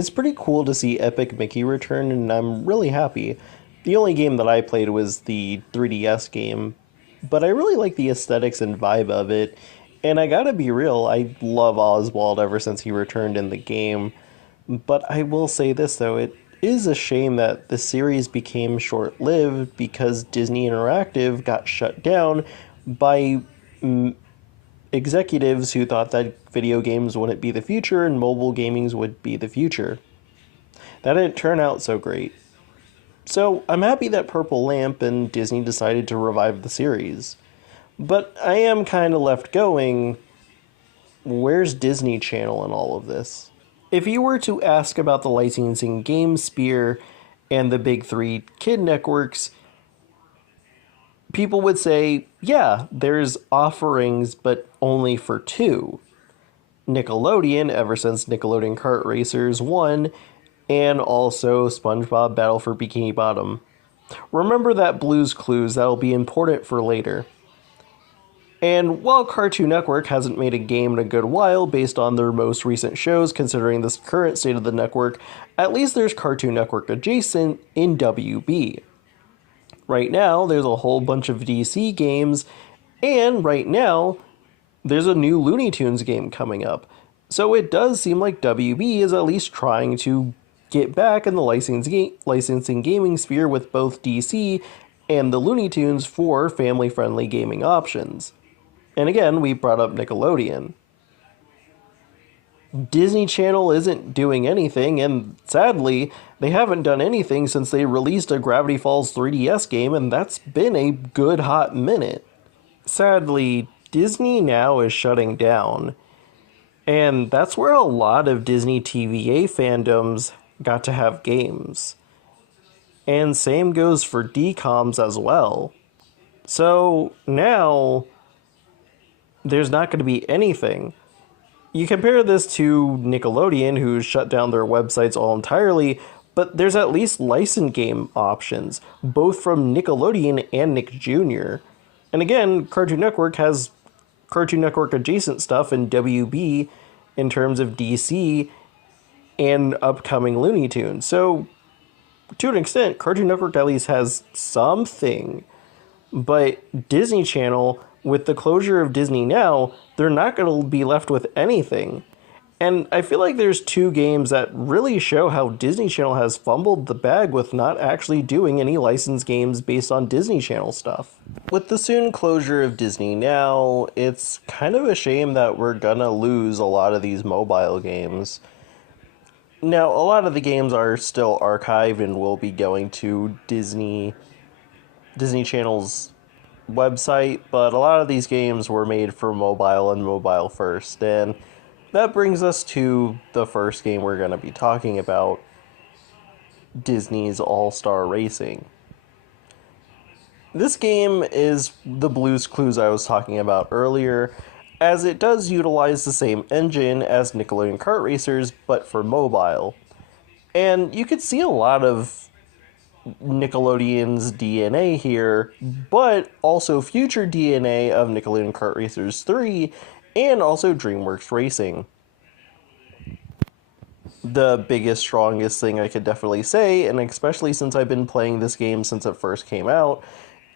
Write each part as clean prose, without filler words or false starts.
It's pretty cool to see Epic Mickey return, and I'm really happy. The only game that I played was the 3DS game, but I really like the aesthetics and vibe of it. And I gotta be real, I love Oswald ever since he returned in the game. But I will say this though, it is a shame that the series became short lived because Disney Interactive got shut down by executives who thought that video games wouldn't be the future and mobile gaming would be the future. That didn't turn out so great. So I'm happy that Purple Lamp and Disney decided to revive the series. But I am kind of left going, where's Disney Channel in all of this? If you were to ask about the licensing GameSpear and the big three kid networks, people would say, yeah, there's offerings, but only for two. Nickelodeon, ever since Nickelodeon Kart Racers 1, and also SpongeBob Battle for Bikini Bottom. Remember that Blue's Clues, that'll be important for later. And while Cartoon Network hasn't made a game in a good while based on their most recent shows, considering the current state of the network, at least there's Cartoon Network adjacent in WB. Right now, there's a whole bunch of DC games, and right now, there's a new Looney Tunes game coming up. So it does seem like WB is at least trying to get back in the licensing gaming sphere with both DC and the Looney Tunes for family-friendly gaming options. And again, we brought up Nickelodeon. Disney Channel isn't doing anything, and sadly, they haven't done anything since they released a Gravity Falls 3DS game, and that's been a good hot minute. Sadly, Disney Now is shutting down, and that's where a lot of Disney TVA fandoms got to have games. And same goes for DComs as well. So now, there's not going to be anything. You compare this to Nickelodeon, who shut down their websites all entirely, but there's at least licensed game options, both from Nickelodeon and Nick Jr. And again, Cartoon Network has Cartoon Network adjacent stuff in WB in terms of DC and upcoming Looney Tunes. So, to an extent, Cartoon Network at least has something. But Disney Channel, with the closure of Disney Now, they're not going to be left with anything. And I feel like there's two games that really show how Disney Channel has fumbled the bag with not actually doing any licensed games based on Disney Channel stuff. With the soon closure of Disney Now, it's kind of a shame that we're gonna lose a lot of these mobile games. Now, a lot of the games are still archived and will be going to Disney Channel's website, but a lot of these games were made for mobile and mobile first, and that brings us to the first game we're going to be talking about, Disney's All-Star Racing. This game is the Blue's Clues I was talking about earlier, as it does utilize the same engine as Nickelodeon Kart Racers, but for mobile. And you could see a lot of Nickelodeon's DNA here, but also future DNA of Nickelodeon Kart Racers 3, and also DreamWorks Racing. The biggest, strongest thing I could definitely say, and especially since I've been playing this game since it first came out,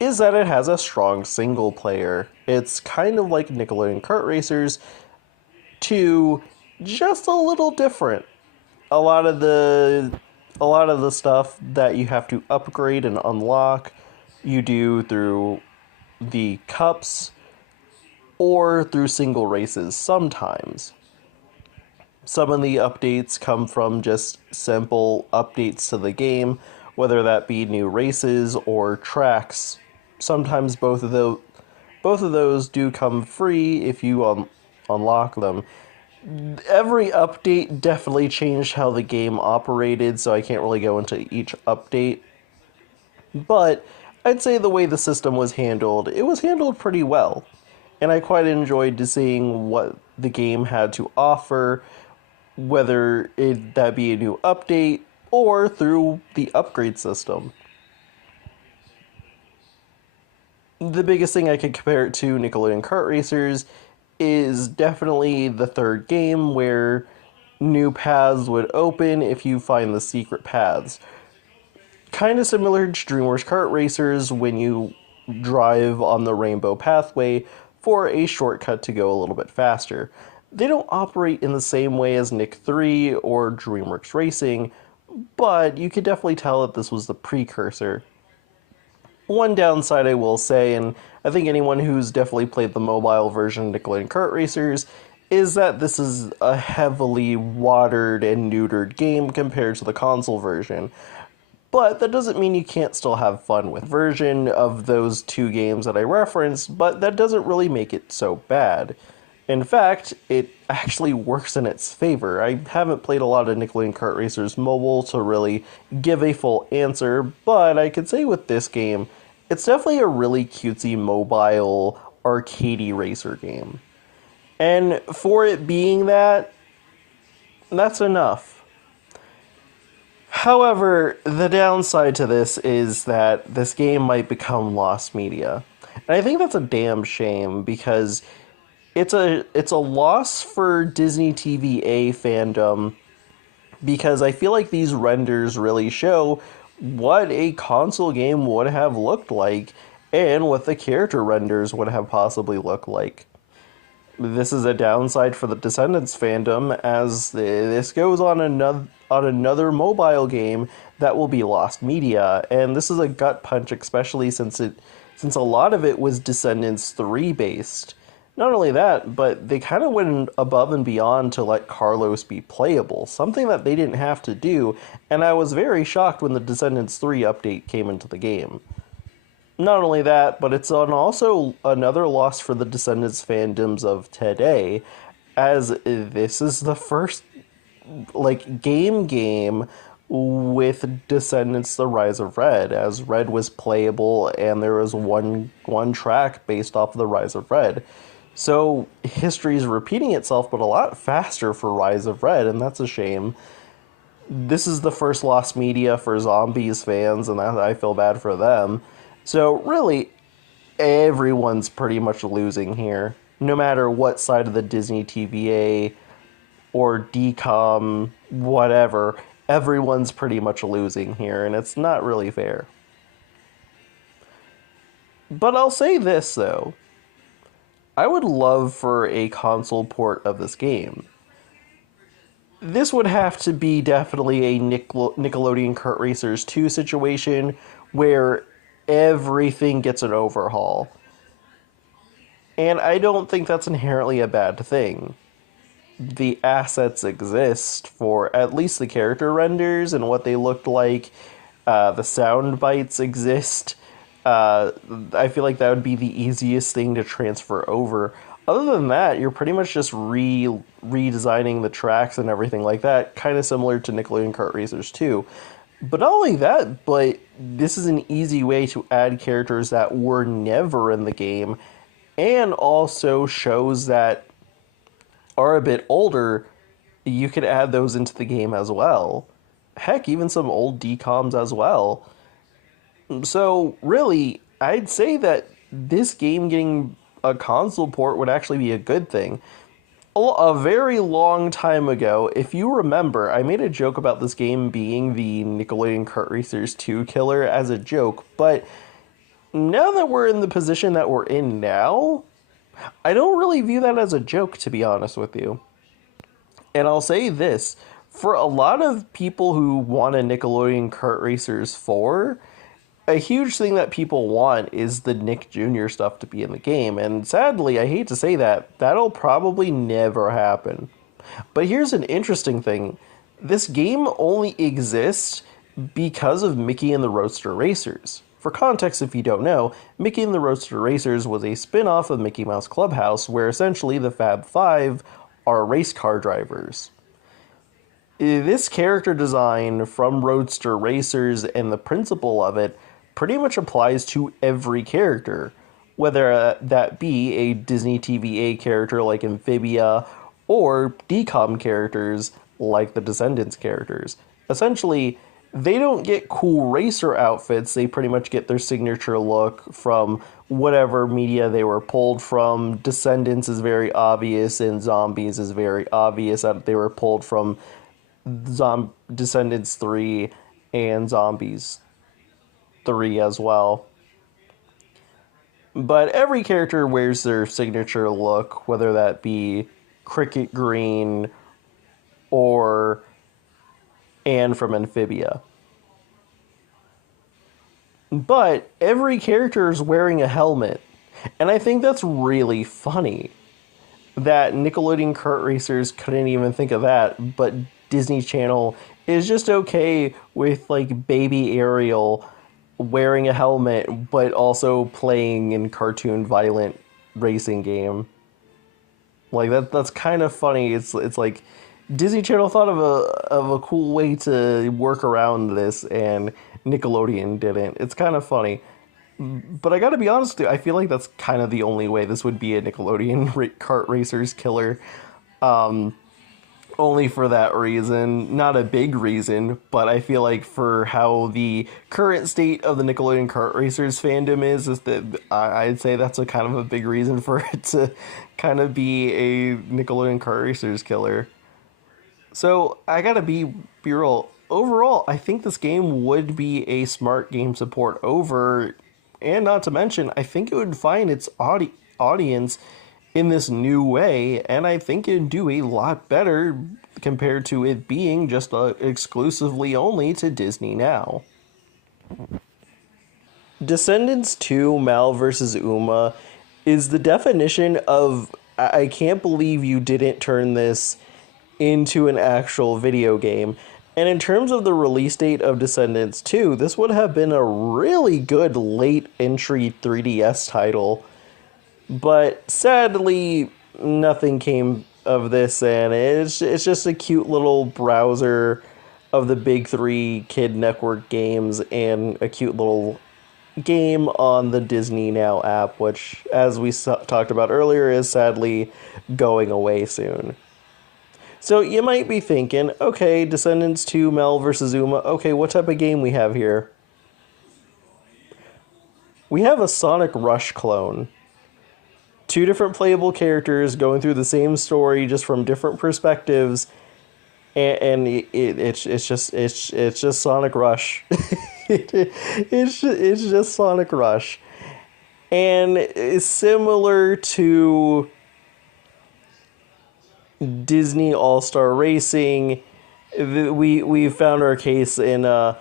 is that it has a strong single player. It's kind of like Nickelodeon Kart Racers 2, just a little different. A lot of the stuff that you have to upgrade and unlock, you do through the cups or through single races sometimes. Some of the updates come from just simple updates to the game, whether that be new races or tracks. Sometimes both of those do come free if you unlock them. Every update definitely changed how the game operated, so I can't really go into each update. But I'd say the way the system was handled, it was handled pretty well. And I quite enjoyed seeing what the game had to offer, whether that be a new update or through the upgrade system. The biggest thing I could compare it to Nickelodeon Kart Racers is definitely the third game, where new paths would open if you find the secret paths. Kind of similar to DreamWorks Kart Racers when you drive on the Rainbow Pathway for a shortcut to go a little bit faster. They don't operate in the same way as Nick 3 or DreamWorks Racing, but you could definitely tell that this was the precursor. One downside I will say, and I think anyone who's definitely played the mobile version of Nickelodeon Kart Racers, is that this is a heavily watered and neutered game compared to the console version. But that doesn't mean you can't still have fun with version of those two games that I referenced, but that doesn't really make it so bad. In fact, it actually works in its favor. I haven't played a lot of Nickelodeon Kart Racers Mobile to really give a full answer, but I could say with this game, it's definitely a really cutesy mobile arcadey racer game. And for it being that, that's enough. However, the downside to this is that this game might become lost media. And I think that's a damn shame because it's a loss for Disney TVA fandom because I feel like these renders really show what a console game would have looked like and what the character renders would have possibly looked like. This is a downside for the Descendants fandom as this goes on another mobile game that will be lost media, and this is a gut punch, especially since a lot of it was Descendants 3 based. Not only that, but they kind of went above and beyond to let Carlos be playable, something that they didn't have to do, and I was very shocked when the Descendants 3 update came into the game. Not only that, but it's also another loss for the Descendants fandoms of today, as this is the first game with Descendants: The Rise of Red, as Red was playable and there was one track based off of the Rise of Red. So history is repeating itself, but a lot faster for Rise of Red, and that's a shame. This is the first lost media for Zombies fans, and I feel bad for them. So really, everyone's pretty much losing here, no matter what side of the Disney TVA or DCOM, whatever, everyone's pretty much losing here, and it's not really fair. But I'll say this, though. I would love for a console port of this game. This would have to be definitely a Nickelodeon Kart Racers 2 situation where everything gets an overhaul. And I don't think that's inherently a bad thing. The assets exist for at least the character renders and what they looked like. The sound bites exist. I feel like that would be the easiest thing to transfer over. Other than that, you're pretty much just redesigning the tracks and everything like that, kind of similar to Nickelodeon Kart Racers 2. But not only that, but this is an easy way to add characters that were never in the game, and also shows that are a bit older, you could add those into the game as well. Heck, even some old DCOMs as well. So, really, I'd say that this game getting a console port would actually be a good thing. A very long time ago, if you remember, I made a joke about this game being the Nickelodeon Kart Racers 2 killer as a joke, but now that we're in the position that we're in now, I don't really view that as a joke, to be honest with you. And I'll say this, for a lot of people who want a Nickelodeon Kart Racers 4, a huge thing that people want is the Nick Jr. stuff to be in the game, and sadly, I hate to say that, that'll probably never happen. But here's an interesting thing. This game only exists because of Mickey and the Roadster Racers. For context, if you don't know, Mickey and the Roadster Racers was a spin-off of Mickey Mouse Clubhouse, where essentially the Fab Five are race car drivers. This character design from Roadster Racers and the principle of it pretty much applies to every character, whether that be a Disney TVA character like Amphibia or DCOM characters like the Descendants characters. Essentially, they don't get cool racer outfits. They pretty much get their signature look from whatever media they were pulled from. Descendants is very obvious, and Zombies is very obvious that they were pulled from Descendants 3 and Zombies 3 as well. But every character wears their signature look, whether that be Cricket Green or Anne from Amphibia. But every character is wearing a helmet. And I think that's really funny that Nickelodeon Kart Racers couldn't even think of that, but Disney Channel is just okay with like baby Ariel wearing a helmet but also playing in cartoon violent racing game. Like that's kind of funny. It's like Disney Channel thought of a cool way to work around this, and Nickelodeon didn't. It's kind of funny. But I gotta be honest, I feel like that's kind of the only way this would be a Nickelodeon Kart Racers killer. Only for that reason. Not a big reason, but I feel like for how the current state of the Nickelodeon Kart Racers fandom is that I'd say that's a kind of a big reason for it to kind of be a Nickelodeon Kart Racers killer. So I gotta be real. Overall, I think this game would be a smart game support over, and not to mention, I think it would find its audience in this new way, and I think it'd do a lot better compared to it being just exclusively only to Disney now. Descendants 2 Mal vs. Uma is the definition of I can't believe you didn't turn this into an actual video game. And in terms of the release date of Descendants 2, this would have been a really good late entry 3DS title. But sadly, nothing came of this, and it's just a cute little browser of the big three Kid Network games and a cute little game on the Disney Now app, which, as we talked about earlier, is sadly going away soon. So you might be thinking, okay, Descendants 2, Mel vs. Uma, okay, what type of game we have here? We have a Sonic Rush clone. Two different playable characters going through the same story just from different perspectives, and it's just Sonic Rush. it's just Sonic Rush, and it's similar to Disney All-Star Racing. We found our case in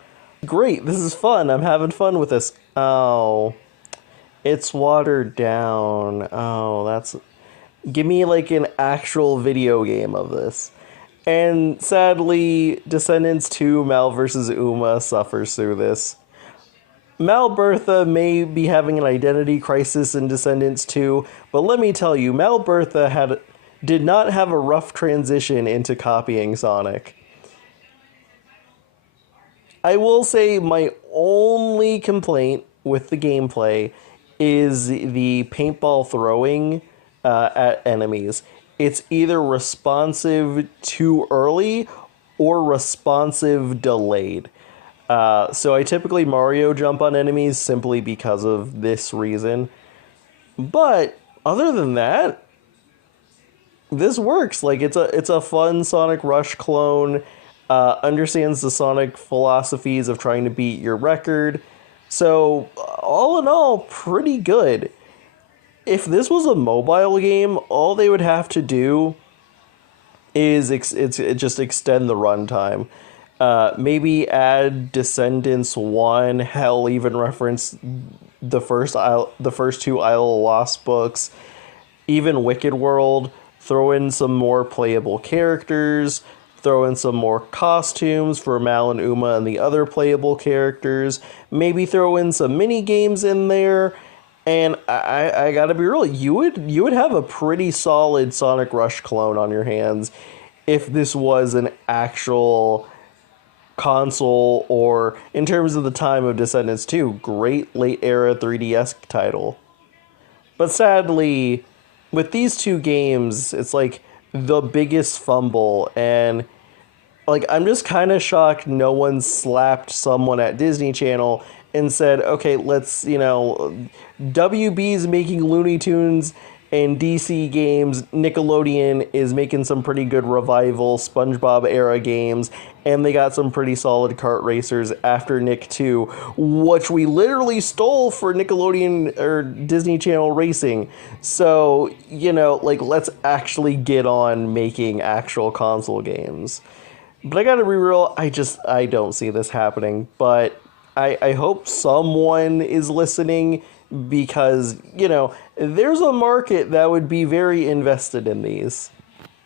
great, this is fun, I'm having fun with this. Oh, it's watered down. Oh, that's... Give me like an actual video game of this. And sadly, Descendants 2 Mal vs. Uma suffers through this. Malbertha may be having an identity crisis in Descendants 2, but let me tell you, Malbertha did not have a rough transition into copying Sonic. I will say my only complaint with the gameplay is the paintball throwing at enemies. It's either responsive too early or responsive delayed. So I typically Mario jump on enemies simply because of this reason. But other than that, this works. Like it's a fun Sonic Rush clone. Understands the Sonic philosophies of trying to beat your record. So, all in all, pretty good. If this was a mobile game, all they would have to do is just extend the runtime. Maybe add Descendants 1, hell, even reference the first two Isle of Lost books, even Wicked World, throw in some more playable characters, throw in some more costumes for Mal and Uma and the other playable characters. Maybe throw in some mini games in there. And I gotta be real, you would have a pretty solid Sonic Rush clone on your hands if this was an actual console, or in terms of the time of Descendants 2, great late era 3DS title. But sadly, with these two games, it's like the biggest fumble, and Like, I'm just kind of shocked no one slapped someone at Disney Channel and said, okay, let's, WB's making Looney Tunes and DC games. Nickelodeon is making some pretty good revival SpongeBob era games, and they got some pretty solid kart racers after Nick 2, which we literally stole for Nickelodeon or Disney Channel Racing. So, like, let's actually get on making actual console games. But I gotta be real, I don't see this happening. But I hope someone is listening because, there's a market that would be very invested in these.